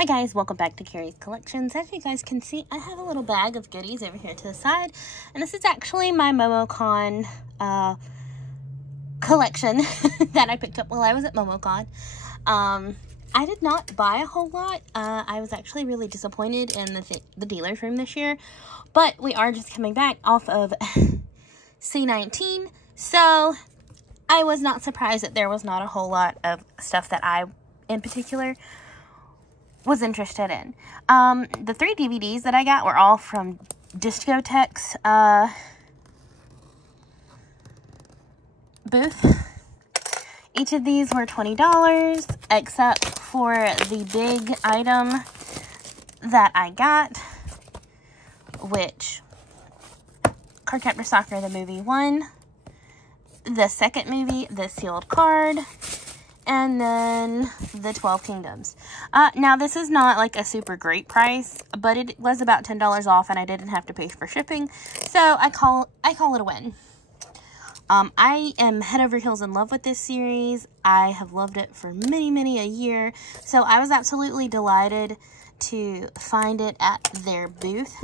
Hi guys, welcome back to Carrie's Collections. As you guys can see, I have a little bag of goodies over here to the side, and this is actually my Momocon collection that I picked up while I was at Momocon. I did not buy a whole lot. I was actually really disappointed in the dealer's room this year, but we are just coming back off of C19, so I was not surprised that there was not a whole lot of stuff that I, in particular, was interested in. The 3 DVDs that I got were all from Discotheque's booth. Each of these were $20, except for the big item that I got, which Cardcaptor Sakura the movie 1, the second movie, the sealed card, and then the 12 Kingdoms. Now this is not like a super great price, but it was about $10 off and I didn't have to pay for shipping, so I call it a win. I am head over heels in love with this series. I have loved it for many a year, so I was absolutely delighted to find it at their booth.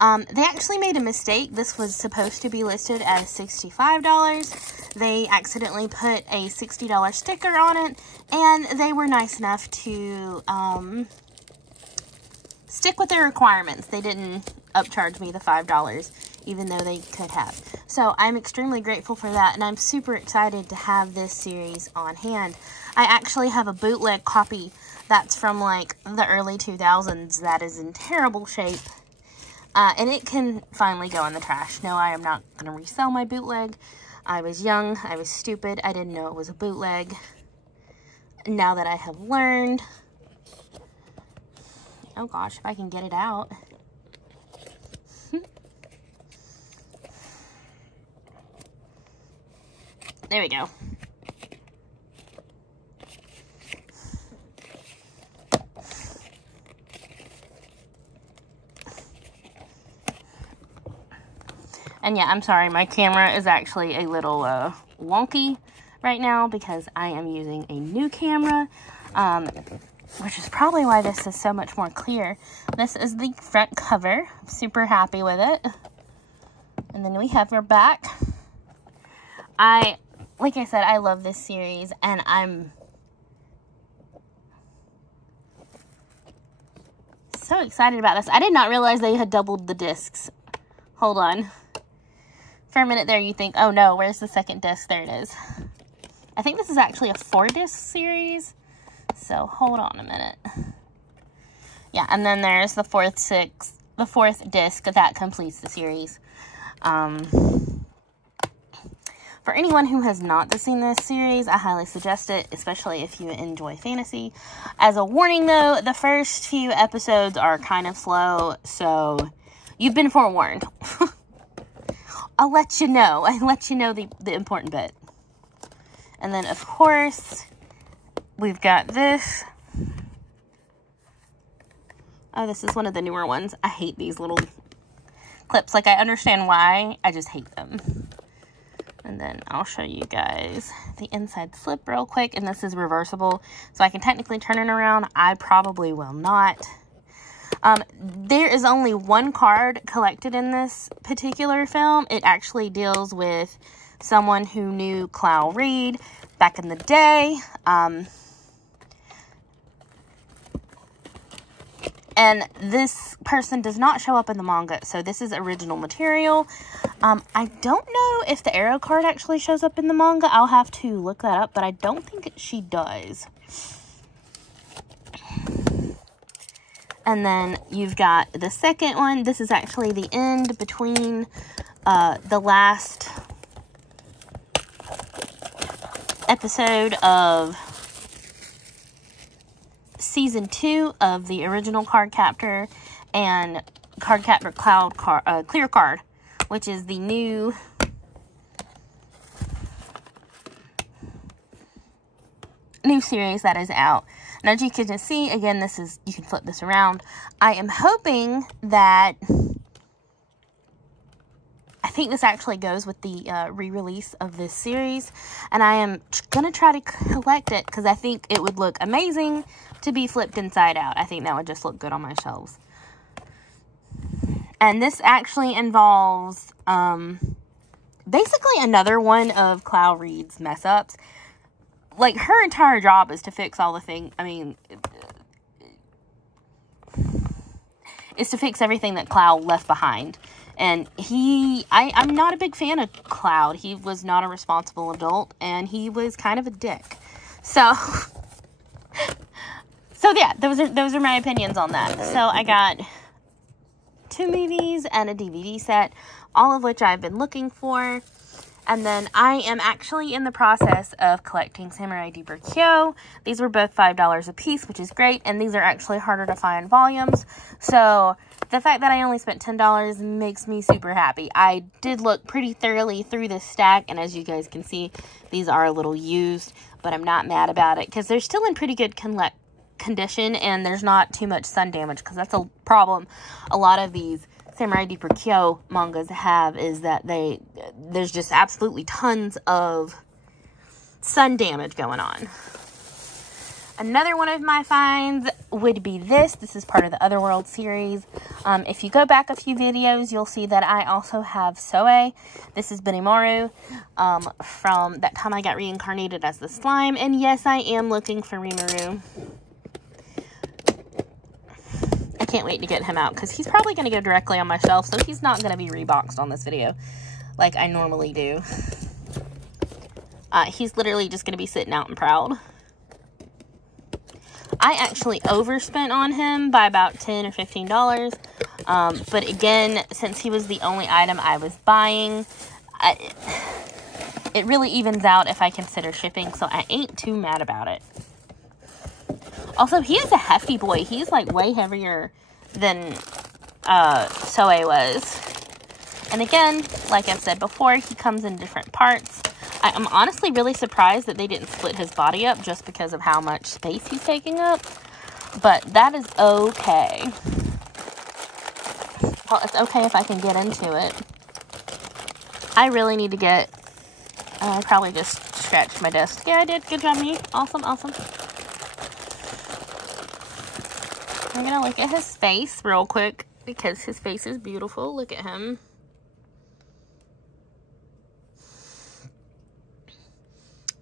They actually made a mistake. This was supposed to be listed as $65. They accidentally put a $60 sticker on it, and they were nice enough to stick with their requirements. They didn't upcharge me the $5, even though they could have. So I'm extremely grateful for that, and I'm super excited to have this series on hand. I actually have a bootleg copy that's from like the early 2000s that is in terrible shape. And it can finally go in the trash. No, I am not going to resell my bootleg. I was young. I was stupid. I didn't know it was a bootleg. Now that I have learned. Oh gosh, if I can get it out. There we go. And yeah, I'm sorry, my camera is actually a little wonky right now because I am using a new camera, which is probably why this is so much more clear. This is the front cover. I'm super happy with it. And then we have our back. Like I said, I love this series, and I'm so excited about this. I did not realize they had doubled the discs. Hold on. For a minute there, you think, oh no, where's the second disc? There it is. I think this is actually a 4-disc series. So hold on a minute. Yeah, and then there's the fourth disc that completes the series. For anyone who has not seen this series, I highly suggest it, especially if you enjoy fantasy. As a warning though, the first few episodes are kind of slow, so you've been forewarned. I'll let you know. I let you know the important bit. And then, of course, we've got this. Oh, this is one of the newer ones. I hate these little clips. Like, I understand why. I just hate them. And then I'll show you guys the inside slip real quick. And this is reversible, so I can technically turn it around. I probably will not. There is only one card collected in this particular film. It actually deals with someone who knew Clow Reed back in the day. And this person does not show up in the manga, so this is original material. I don't know if the arrow card actually shows up in the manga. I'll have to look that up, but I don't think she does. And then you've got the second one. This is actually the end between the last episode of season 2 of the original Cardcaptor and Cardcaptor Clear Card, which is the new series that is out. And as you can just see, again, this is, you can flip this around. I am hoping that, I think this actually goes with the re-release of this series. And I am going to try to collect it because I think it would look amazing to be flipped inside out. I think that would just look good on my shelves. And this actually involves basically another one of Clow Reed's mess-ups. Like, her entire job is to fix all the things, is to fix everything that Cloud left behind. And I'm not a big fan of Cloud. He was not a responsible adult, and he was kind of a dick. So yeah, those are my opinions on that. So I got 2 movies and a DVD set, all of which I've been looking for. And then I am actually in the process of collecting Samurai Deeper Kyo. These were both $5 a piece, which is great. And these are actually harder to find volumes. So the fact that I only spent $10 makes me super happy. I did look pretty thoroughly through this stack. And as you guys can see, these are a little used. But I'm not mad about it because they're still in pretty good condition. And there's not too much sun damage because that's a problem. A lot of these Samurai Deeper Kyo mangas have is that there's just absolutely tons of sun damage going on. Another one of my finds would be this. This is part of the Otherworld series. If you go back a few videos, you'll see that I also have Soe. This is Benimaru from that time I got reincarnated as the slime. And yes, I am looking for Rimuru. I can't wait to get him out because he's probably going to go directly on my shelf, so he's not going to be reboxed on this video like I normally do. He's literally just going to be sitting out and proud. I actually overspent on him by about $10 or $15, but again, since he was the only item I was buying, it really evens out if I consider shipping, so I ain't too mad about it. Also, he is a hefty boy. He's, like, way heavier than Soe was. And again, like I've said before, he comes in different parts. I'm honestly really surprised that they didn't split his body up just because of how much space he's taking up. But that is okay. Well, it's okay if I can get into it. I really need to get... I probably just scratched my desk. Yeah, I did. Good job, me. Awesome, awesome. I'm going to look at his face real quick because his face is beautiful. Look at him.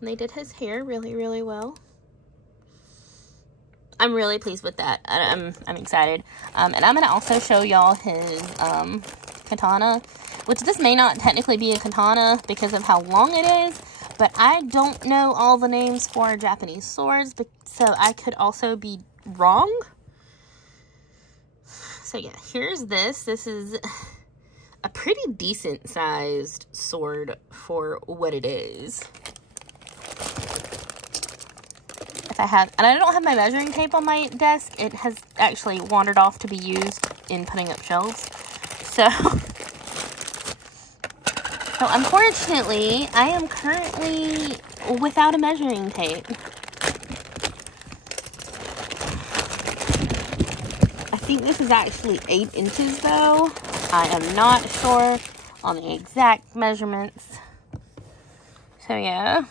They did his hair really, really well. I'm really pleased with that. I'm excited. And I'm going to also show y'all his katana, which this may not technically be a katana because of how long it is, but I don't know all the names for Japanese swords, so I could also be wrong. So yeah, here's this. This is a pretty decent sized sword for what it is. If I have, and I don't have my measuring tape on my desk. It has actually wandered off to be used in putting up shelves. So unfortunately, I am currently without a measuring tape. I think this is actually 8 inches though. I am not sure on the exact measurements. So yeah.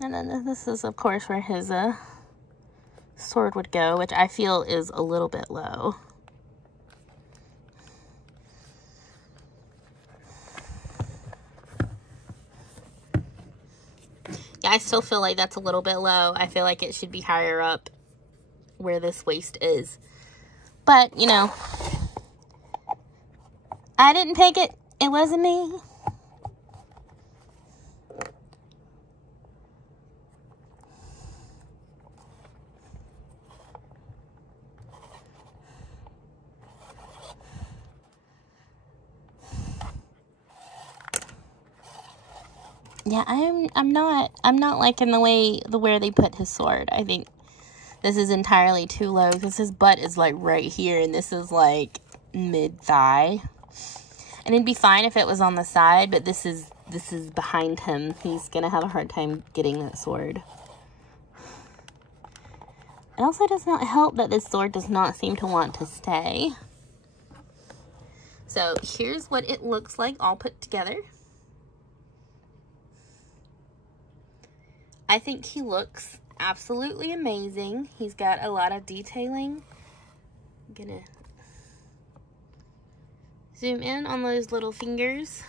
And then this is, of course, where his sword would go, which I feel is a little bit low. Yeah, I still feel like that's a little bit low. I feel like it should be higher up where this waist is. But, you know, I didn't pick it. It wasn't me. Yeah, I'm not liking where they put his sword. I think this is entirely too low because his butt is like right here and this is like mid-thigh. And it'd be fine if it was on the side, but this is behind him. He's gonna have a hard time getting that sword. It also does not help that this sword does not seem to want to stay. So here's what it looks like all put together. I think he looks absolutely amazing. He's got a lot of detailing. I'm gonna zoom in on those little fingers.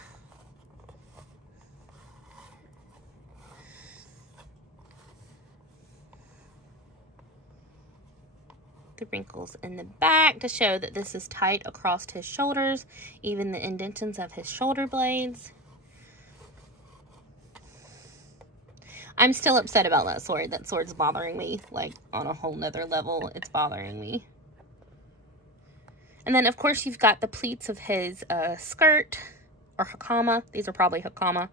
The wrinkles in the back to show that this is tight across his shoulders, even the indentations of his shoulder blades. I'm still upset about that sword. That sword's bothering me, like, on a whole nother level. It's bothering me. And then, of course, you've got the pleats of his skirt, or hakama. These are probably hakama.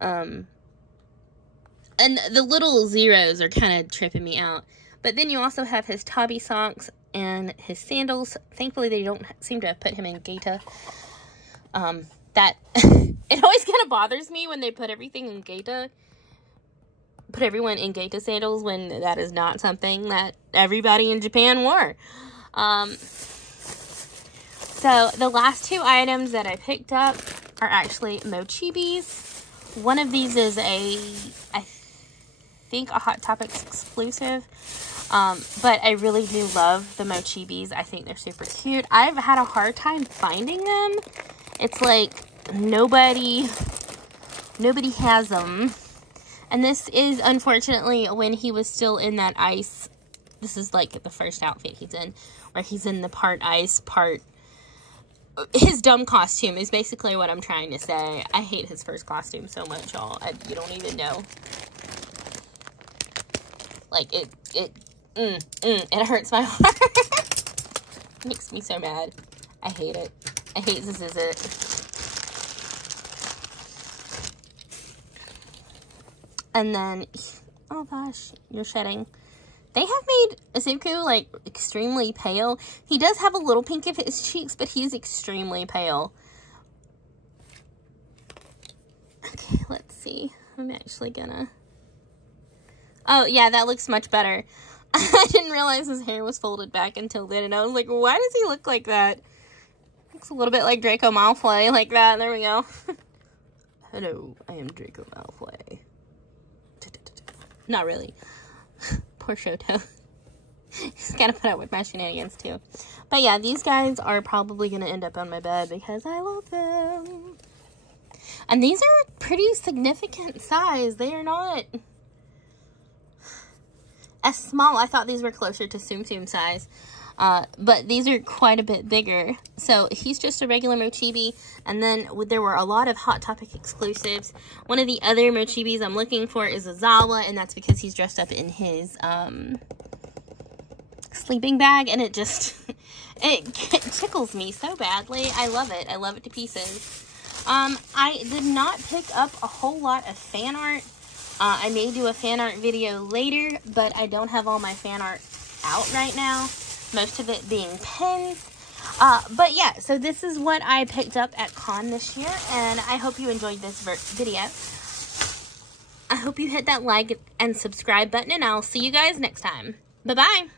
And the little zeros are kind of tripping me out. But then you also have his tabi socks and his sandals. Thankfully, they don't seem to have put him in gaita. It always kind of bothers me when they put everything in gaita. Put everyone in gaita sandals when that is not something that everybody in Japan wore. So the last two items that I picked up are actually mochibis. One of these is I think a Hot Topics exclusive. But I really do love the mochibis. I think they're super cute. I've had a hard time finding them. It's like nobody has them. And this is, unfortunately, when he was still in that ice. This is like the first outfit he's in, where he's in the part ice, part... His dumb costume is basically what I'm trying to say. I hate his first costume so much, y'all. You don't even know. Like, it hurts my heart. It makes me so mad. I hate it. I hate this is it. And then, oh gosh, you're shedding. They have made Izuku, like, extremely pale. He does have a little pink of his cheeks, but he's extremely pale. Okay, let's see. I'm actually gonna... Oh, yeah, that looks much better. I didn't realize his hair was folded back until then, and I was like, why does he look like that? Looks a little bit like Draco Malfoy, like that. There we go. Hello, I am Draco Malfoy. Not really. Poor Shoto. He's gotta put up with my shenanigans, too. But yeah, these guys are probably gonna end up on my bed because I love them. And these are pretty significant size. They are not... as small. I thought these were closer to Tsum Tsum size, but these are quite a bit bigger. So he's just a regular mochibi, and then there were a lot of Hot Topic exclusives. One of the other mochibis I'm looking for is Ozawa, and that's because he's dressed up in his sleeping bag, and it just it tickles me so badly. I love it. I love it to pieces. I did not pick up a whole lot of fan art. I may do a fan art video later, but I don't have all my fan art out right now. Most of it being pins. But yeah, so this is what I picked up at con this year, and I hope you enjoyed this video. I hope you hit that like and subscribe button, and I'll see you guys next time. Bye-bye!